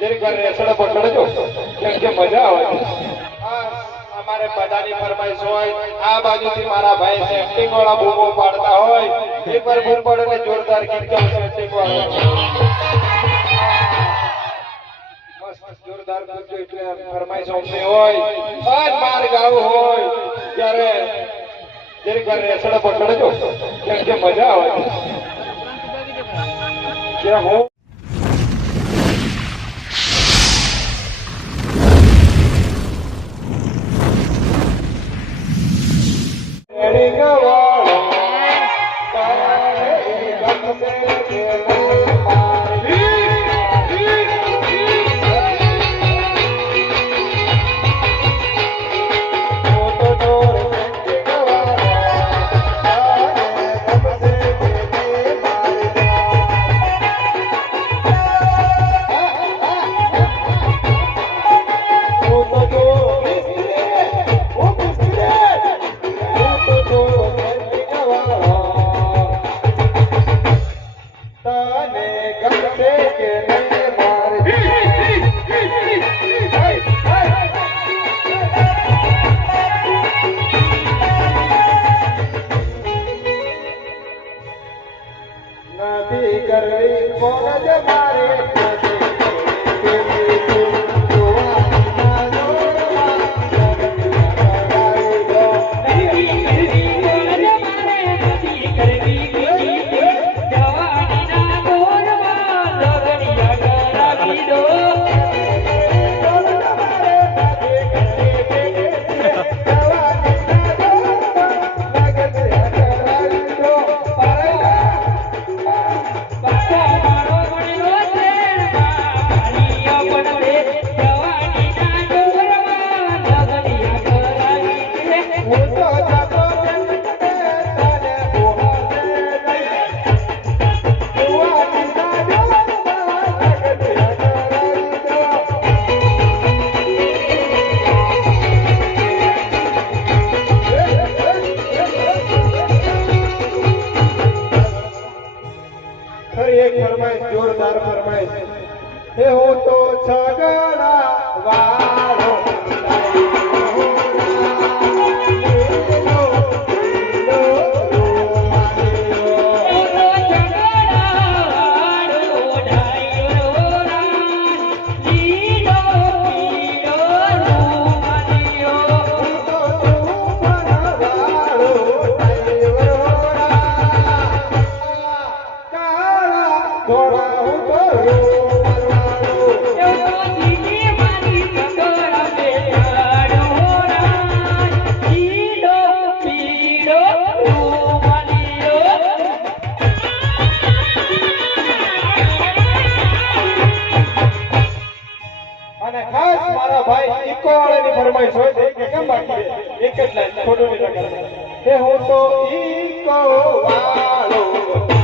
જરીક વાર રેસડો પકડજો કેમ કે મજા આવે. અમારે બધાની ફરમાઈશ હોય આ બાજુથી મારા ભાઈ સેફ્ટિંગ વાળા બૂમો પાડતા હોય. એક વાર બૂમ પડે ને જોરદાર ગીત ગાવ સેફ્ટિંગ વાળો. જોરદાર ગીત એટલે ફરમાઈશ અમને હોય. બાદ માર ગાવું હોય ત્યારે જરીક વાર રેસડો પકડજો કેમ કે મજા આવે. કે હું ખોટું નહીં કે હું તો ઇકો વાળો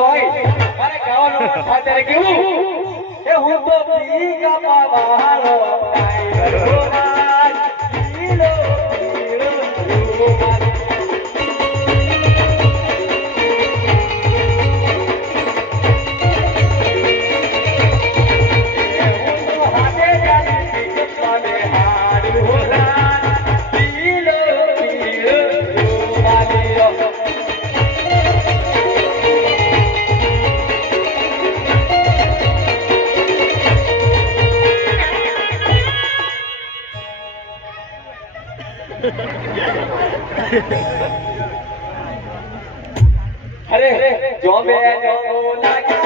હોય. મારે ગાવાનું કેવું કે હું તો Oh અરે જો બે જો લાગે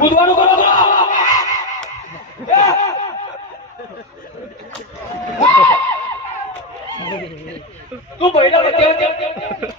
बुधवार को रोको तू बहिरा बच्चे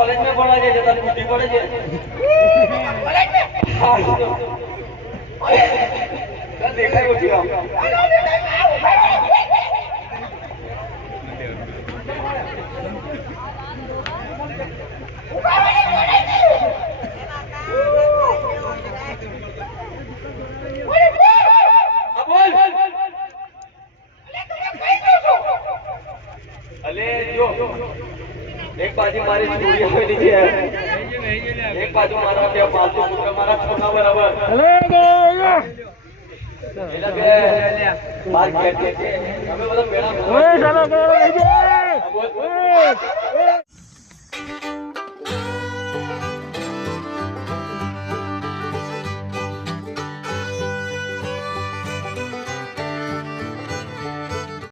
આ છોરા કોલેજમાં ભણે છે તને બુદ્ધિ પડે છે? હા, બોલ અલે જો. એક બાજુ મારી છોડી આવેલી છે. એક બાજુ મારા બે પાલતુ પુત્ર મારા છોકરા બરાબર. અમે બધા બોલ.